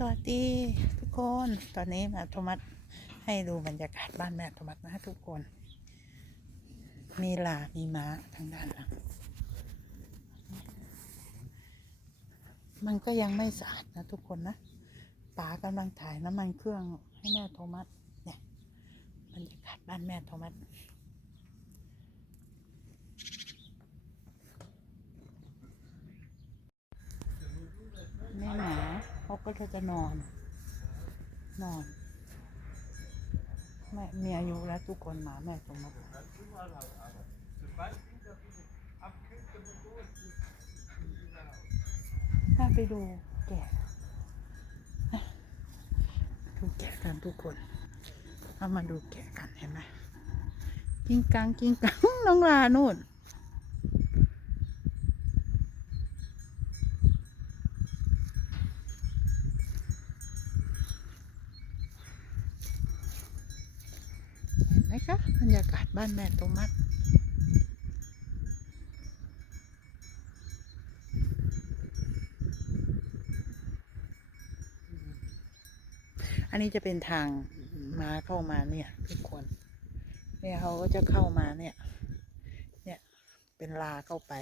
สวัสดีทุกคน ตอนนี้มาโทมัสให้ดูบรรยากาศบ้านแม่โทมัสนะทุกคน มีลา มีม้าทางด้านหลัง มันก็ยังไม่สะอาดนะทุกคนนะป๋ากำลังถ่ายน้ำมันเครื่องให้แม่โทมัสเนี่ยบรรยากาศบ้านแม่โทมัสแม่หมา เขาก็จะนอน นอนแม่มีอายุแล้วทุกคนหมาแม่โทมัสถ้าไปดูแกะอ่ดูแกะกันทุกคนเอามาดูแกะกันเห็นไหมกิ้งกังกิ้งกังน้องลานู่น เห็นไหมคะบ รรยากาศบ้านแม่โทมัสอันนี้จะเป็นทางมาเข้ามาเนี่ยทุกคน เนี่ยเขาก็จะเข้ามาเนี่ย เนี่ยเป็นลาเข้าไป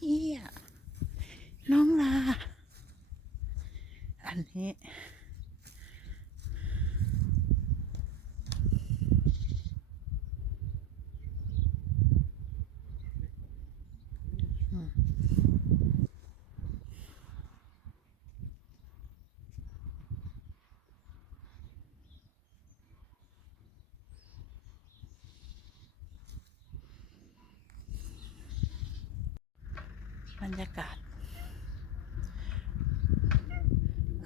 เอียน้องลา อันนี้ บรรยากาศ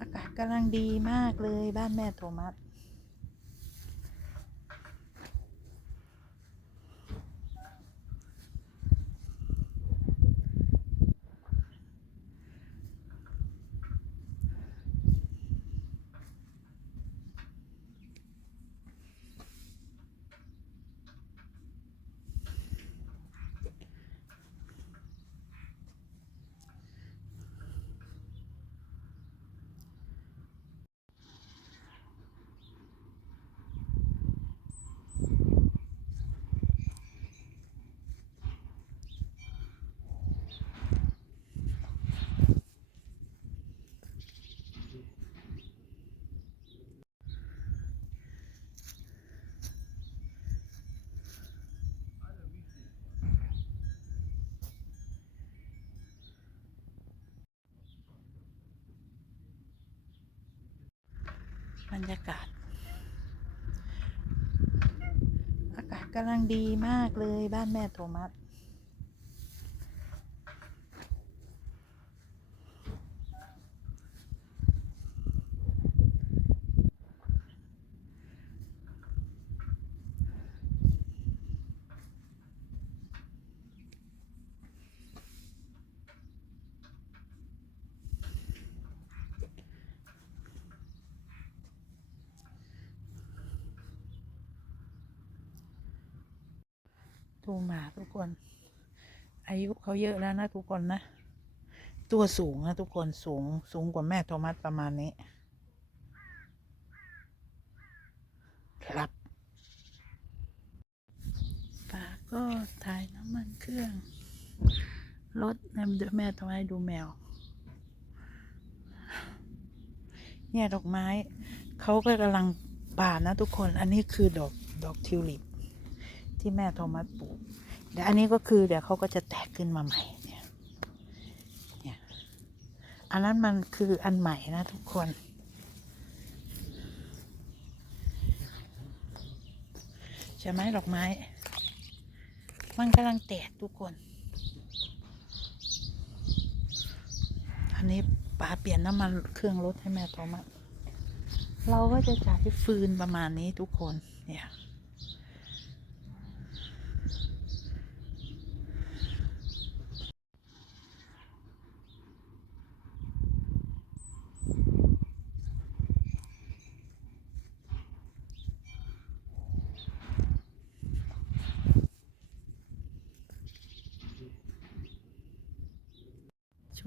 อากาศกำลังดีมากเลยบ้านแม่โทมัส บรรยากาศ อากาศกำลังดีมากเลยบ้านแม่โทมัส ดูหมาทุกคน อายุเขาเยอะแล้วนะทุกคนนะ ตัวสูงนะทุกคนสูงสูงกว่าแม่โทมัสประมาณนี้ ครับป้าก็ถ่ายน้ำมันเครื่องรถแม่ทำให้ดูแมว เนี่ยดอกไม้ เขาก็กำลังบานะทุกคน อันนี้คือดอกดอกทิวลิป ที่แม่โทมัสปลูกเดี๋ยวอันนี้ก็คือเดี๋ยวเขาก็จะแตกขึ้นมาใหม่เนี่ยเนี่ยอันนั้นมันคืออันใหม่นะทุกคนใช่ไหมดอกไม้ มันกำลังแตกทุกคน อันนี้ป๋าเปลี่ยนน้ำมันเครื่องรถให้แม่โทมัสเราก็จะใช้ฟืนประมาณนี้ทุกคนเนี่ย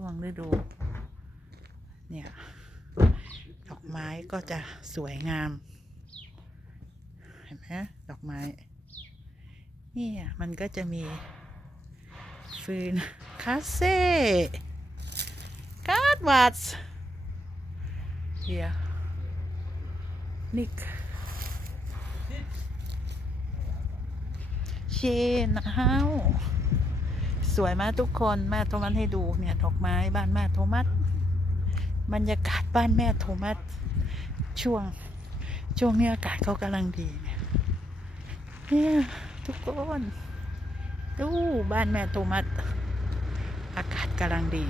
ช่วงฤดู เนี่ย ดอกไม้ก็จะสวยงาม เห็นไหมดอกไม้เนี่ยมันก็จะมีฟืนคาเซ่การ์ดวัตส์เฮียนิกเชนเฮา วยมากทุกคนแม่โทมัสให้ดูเนี่ยดอกไม้บ้านแม่โทมัสบรรยากาศบ้านแม่โทมัสช่วง ช่วงนี้อากาศเขากำลังดีเนี่ยเนี่ยทุกคนดูบ้านแม่โทมัสอากาศกำลังดี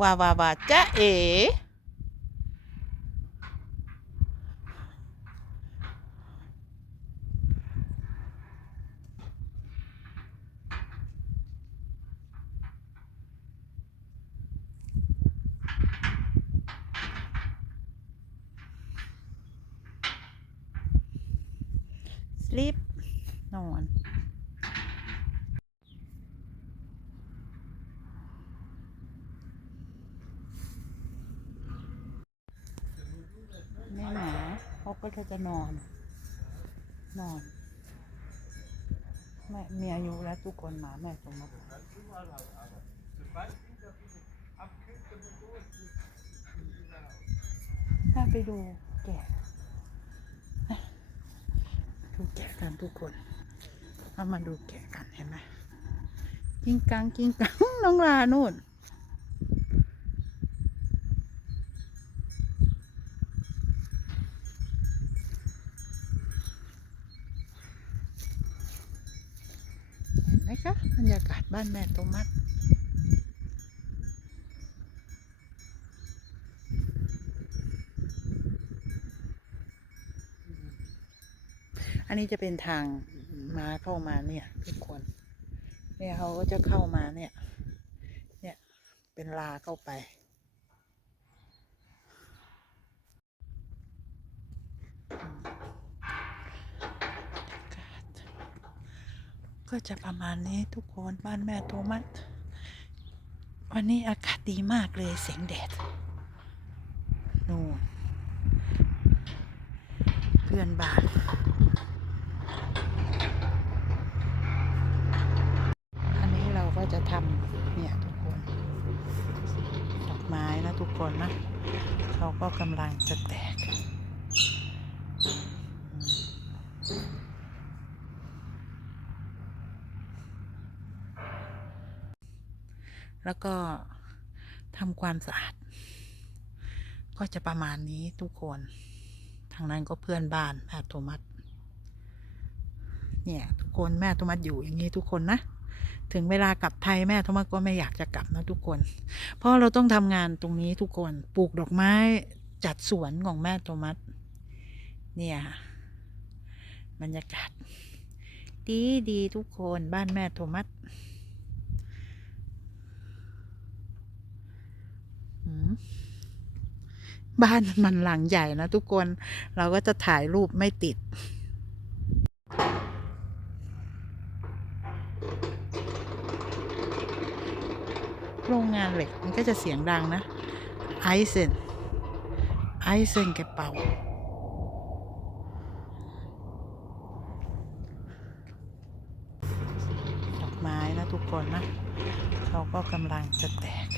ว่าว่าวจ๊ะเอ๋ ลิปนอน แม่หมาเขาก็จะนอน นอน แม่มีอายุแล้วทุกคนหมาแม่สมมติถ้าไปดูแกะ แกะกันทุกคน เอามาดูแกะกันเห็นไหมกิ้งกังกิ้งกังน้องลานู่นเห็นไหมคะบรรยากาศบ้านแม่โทมัส อันนี้จะเป็นทางมาเข้ามาเนี่ยทุกคน เนี่ยเขาก็จะเข้ามาเนี่ย เนี่ยเป็นลาเข้าไป ก็จะประมาณนี้ทุกคนบ้านแม่โทมัสวันนี้อากาศดีมากเลยเสียงแดดนู่นเพื่อนบ้านอันนี้เราก็จะทำเนี่ยทุกคน ดอกไม้นะทุก คนนะเขาก็กำลังจะแตก แล้วก็ทำความสะอาด ก็จะประมาณนี้ทุกคน ทางนั้นก็เพื่อนบ้านแม่โทมัสเนี่ย ทุกคนแม่โทมัสอยู่อย่างนี้ทุกคนนะ ถึงเวลากลับไทยแม่โทมัสก็ไม่อยากจะกลับนะทุกคน เพราะเราต้องทำงานตรงนี้ทุกคนปลูกดอกไม้จัดสวนของแม่โทมัสเนี่ยบรรยากาศ ดีดีทุกคนบ้านแม่โทมัสบ้านมันหลังใหญ่นะทุกคนเราก็จะถ่ายรูปไม่ติด โรงงาน เหล็กมันก็จะเสียงดังนะไอเซนไอเซนแกเป่าดอกไม้นะทุกคนนะ เขาก็กำลังจะแตก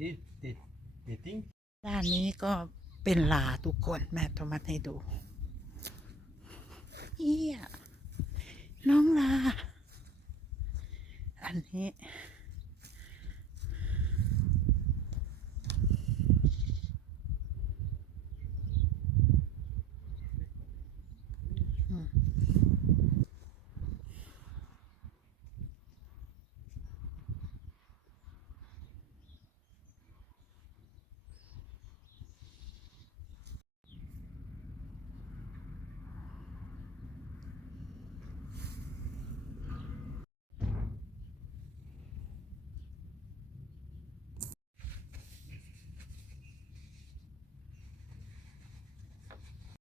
ติดติดติดติ้งด้านนี้ก็เป็นลาทุกคนแม่โทมัสให้ดูเอียน้องลา อันนี้